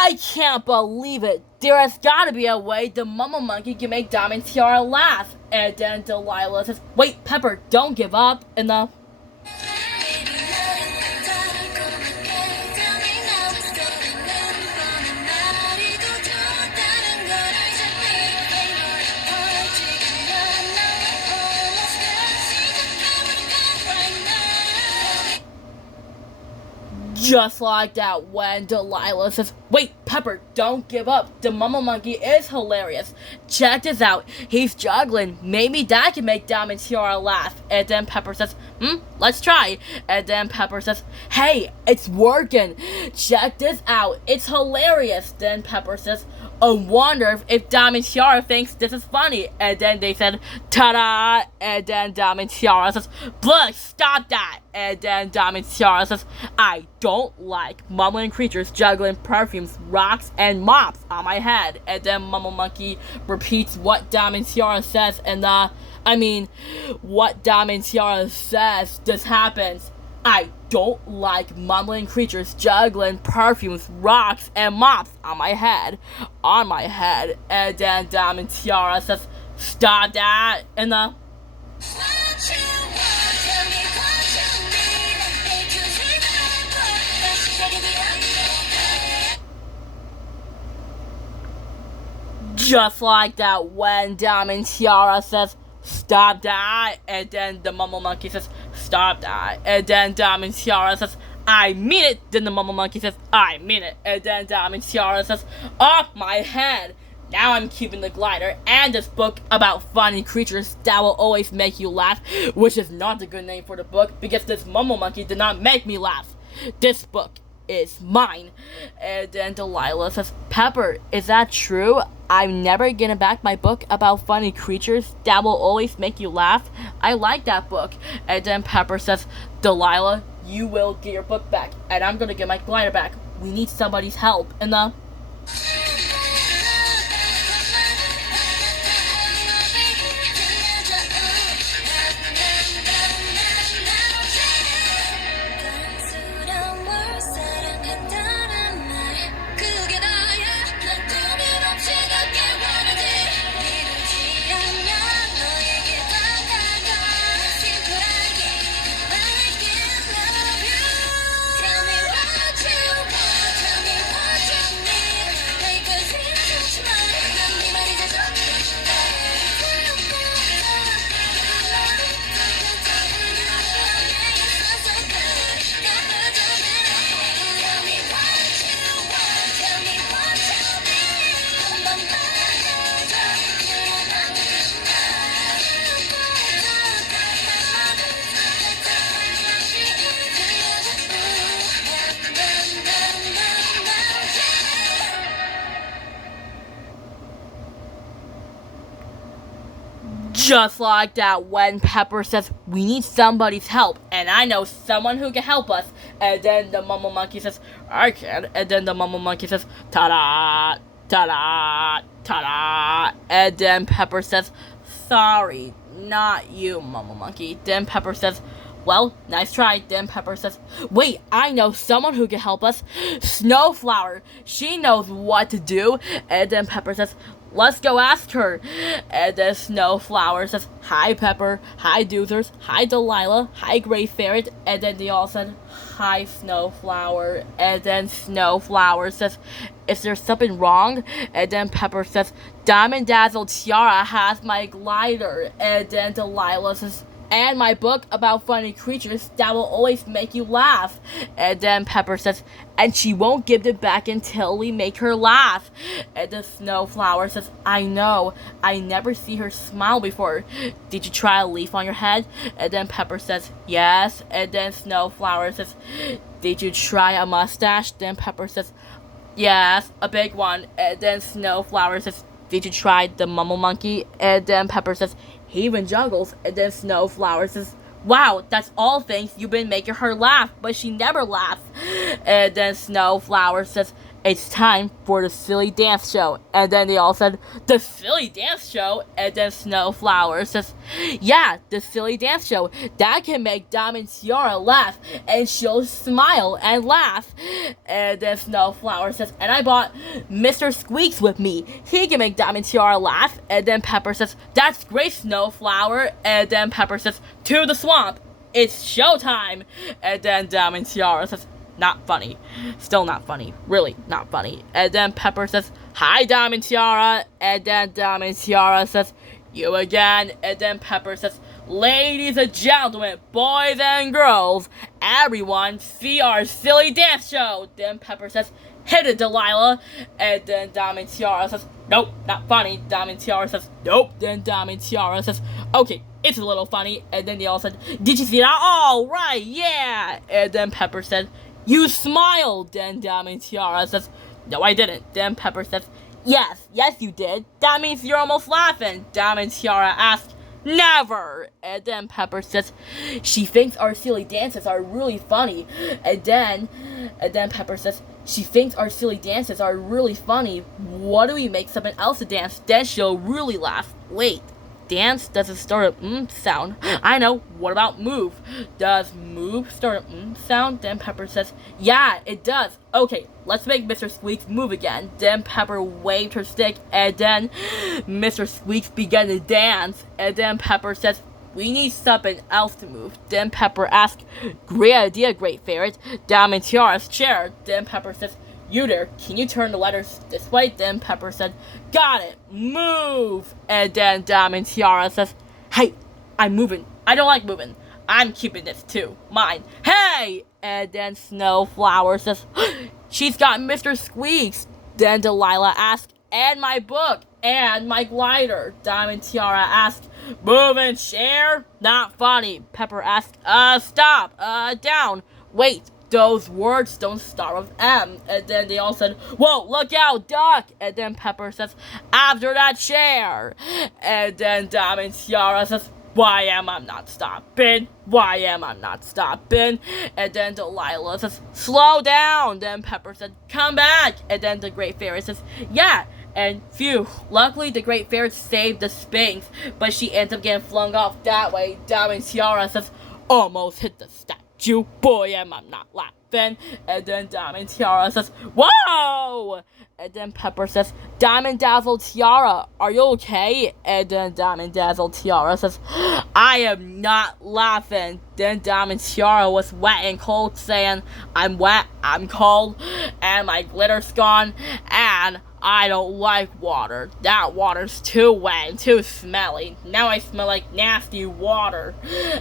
I can't believe it. There has got to be a way the Momo Monkey can make Diamond Tiara laugh. And then Delilah says, wait, Pepper, don't give up. And the... Just like that, when Delilah says, wait, Pepper, don't give up. The Momo Monkey is hilarious. Check this out. He's juggling. Maybe that can make Diamond Tiara laugh. And then Pepper says, let's try. And then Pepper says, hey, it's working. Check this out. It's hilarious. Then Pepper says, I wonder if Diamond Tiara thinks this is funny. And then they said, ta-da! And then Diamond Tiara says, look, stop that! And then Diamond Tiara says, I don't like mumbling creatures juggling perfumes, rocks, and mops on my head. And then Momo Monkey repeats what Diamond Tiara says, and what Diamond Tiara says just happens. I don't like mumbling creatures juggling perfumes, rocks, and mops on my head. And then Diamond Tiara says, stop that, and the... Just like that, when Diamond Tiara says, stop that, and then the Momo Monkey says, stop that, and then Diamond Tiara says, I mean it, then the Momo Monkey says, I mean it, and then Diamond Tiara says, off my head. Now I'm keeping the glider and this book about funny creatures that will always make you laugh, which is not a good name for the book because this Momo Monkey did not make me laugh. This book is mine. And then Delilah says, Pepper, is that true? I'm never gonna back my book about funny creatures that will always make you laugh. I like that book. And then Pepper says, Delilah, you will get your book back, and I'm gonna get my glider back. We need somebody's help. And the... Just like that, when Pepper says, we need somebody's help, and I know someone who can help us. And then the Momo Monkey says, I can. And then the Momo Monkey says, ta-da, ta-da, ta-da. And then Pepper says, sorry, not you, Momo Monkey. Then Pepper says, well, nice try. Then Pepper says, wait, I know someone who can help us. Snowflower. She knows what to do. And then Pepper says, let's go ask her. And then Snowflower says, hi, Pepper. Hi, Doozers. Hi, Delilah. Hi, Gray Ferret. And then they all said, hi, Snowflower. And then Snowflower says, is there something wrong? And then Pepper says, Diamond Dazzle Tiara has my glider. And then Delilah says, and my book about funny creatures that will always make you laugh. And then Pepper says, and she won't give it back until we make her laugh. And the Snowflower says, I know, I never see her smile before. Did you try a leaf on your head? And then Pepper says, yes. And then Snowflower says, did you try a mustache? Then Pepper says, yes, a big one. And then Snowflower says, did you try the Momo Monkey? And then Pepper says, he even juggles. And then Snowflower says, wow, that's all thanks you've been making her laugh, but she never laughs. And then Snowflower says, it's time for the silly dance show. And then they all said, the silly dance show? And then Snowflower says, yeah, the silly dance show. That can make Diamond Tiara laugh, and she'll smile and laugh. And then Snowflower says, and I brought Mr. Squeaks with me. He can make Diamond Tiara laugh. And then Pepper says, that's great, Snowflower. And then Pepper says, to the swamp. It's showtime. And then Diamond Tiara says, not funny. Still not funny. Really not funny. And then Pepper says, hi, Diamond Tiara. And then Diamond Tiara says, you again. And then Pepper says, ladies and gentlemen, boys and girls, everyone, see our silly dance show. Then Pepper says, hit it, Delilah. And then Diamond Tiara says, nope, not funny. Diamond Tiara says, nope. Then Diamond Tiara says, okay, it's a little funny. And then they all said, did you see that? All right, yeah. And then Pepper said, you smiled. Then Diamond Tiara says, no, I didn't. Then Pepper says, yes, you did. That means you're almost laughing. Diamond Tiara asks, never. And then Pepper says, she thinks our silly dances are really funny. And then Pepper says, she thinks our silly dances are really funny. What do we make something else to dance? Then she'll really laugh. Wait. Dance doesn't start a sound. I know. What about move? Does move start a sound? Then Pepper says, yeah, it does. Okay, let's make Mr. Squeaks move again. Then Pepper waved her stick, and then Mr. Squeaks began to dance. And then Pepper says, we need something else to move. Then Pepper asked, great idea, Great Ferret. Diamond Tiara's chair. Then Pepper says, you there, can you turn the letters this way? Then Pepper said, got it, move. And then Diamond Tiara says, hey, I'm moving. I don't like moving. I'm keeping this too. Mine. Hey! And then Snowflower says, she's got Mr. Squeaks. Then Delilah asked, and my book, and my glider. Diamond Tiara asked, move and share? Not funny. Pepper asked, stop, down, wait. Those words don't start with M. And then they all said, whoa, look out, duck. And then Pepper says, after that chair. And then Diamond Tiara says, why am I not stopping? Why am I not stopping? And then Delilah says, slow down. Then Pepper said, come back. And then the Great Fairy says, yeah. And phew, luckily the Great Fairy saved the Sphinx, but she ends up getting flung off that way. Diamond Tiara says, almost hit the statue. Boy, am I not laughing. And then Diamond Tiara says, whoa! And then Pepper says, Diamond Dazzle Tiara, are you okay? And then Diamond Dazzle Tiara says, I am not laughing. Then Diamond Tiara was wet and cold, saying, I'm wet, I'm cold, and my glitter's gone, and I don't like water. That water's too wet and too smelly. Now I smell like nasty water.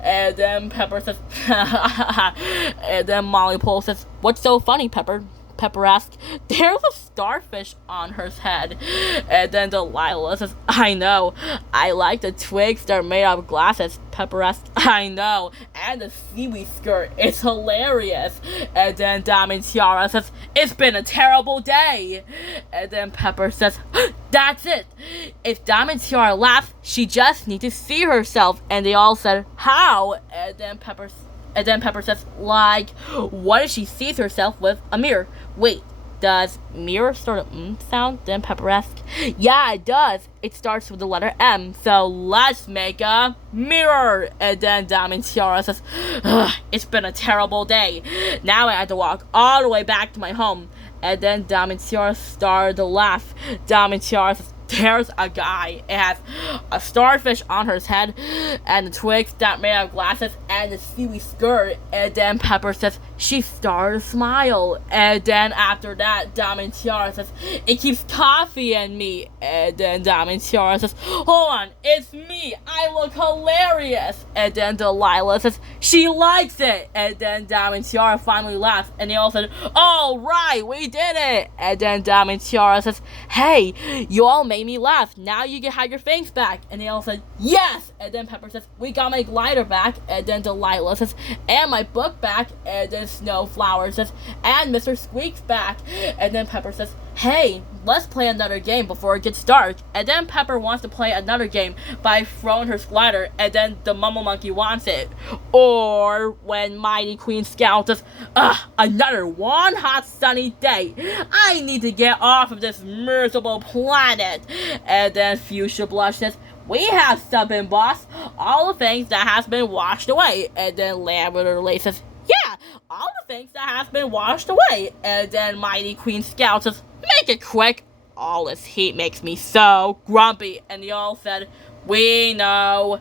And then Pepper says, and then Molly Pole says, what's so funny, Pepper? Pepper asked, there's a starfish on her head. And then Delilah says, I know. I like the twigs that are made out of glasses. Pepper asked, I know. And the seaweed skirt is hilarious. And then Diamond Tiara says, it's been a terrible day. And then Pepper says, that's it. If Diamond Tiara laughs, she just needs to see herself. And they all said, how? And then Pepper says, like, what if she sees herself with a mirror? Wait, does mirror start a sound? Then Pepper asked, yeah, it does. It starts with the letter M, so let's make a mirror. And then Diamond Tiara says, it's been a terrible day. Now I have to walk all the way back to my home. And then Diamond Tiara started to laugh. Diamond Tiara says, there's a guy. It has a starfish on his head, and the twigs that made out of glasses, and the seaweed skirt. And then Pepper says, she started to smile. And then after that, Diamond Tiara says, it keeps coffee in me. And then Diamond Tiara says, hold on, it's me. I look hilarious. And then Delilah says, she likes it. And then Diamond Tiara finally laughs, and they all said, all right, we did it. And then Diamond Tiara says, hey, you all made me laugh. Now you can have your fangs back. And they all said, yes. And then Pepper says, we got my glider back. And then then Delilah says, and my book back, and then Snowflower says, and Mr. Squeak's back, and then Pepper says, hey, let's play another game before it gets dark. And then Pepper wants to play another game by throwing her slider, and then the Mumble Monkey wants it. Or when Mighty Queen Scout says, another one hot sunny day. I need to get off of this miserable planet. And then Fuchsia Blush says, we have something, boss. All the things that has been washed away. And then Lavender Lace says, yeah, all the things that has been washed away. And then Mighty Queen Scout says, make it quick. All this heat makes me so grumpy. And they all said, we know.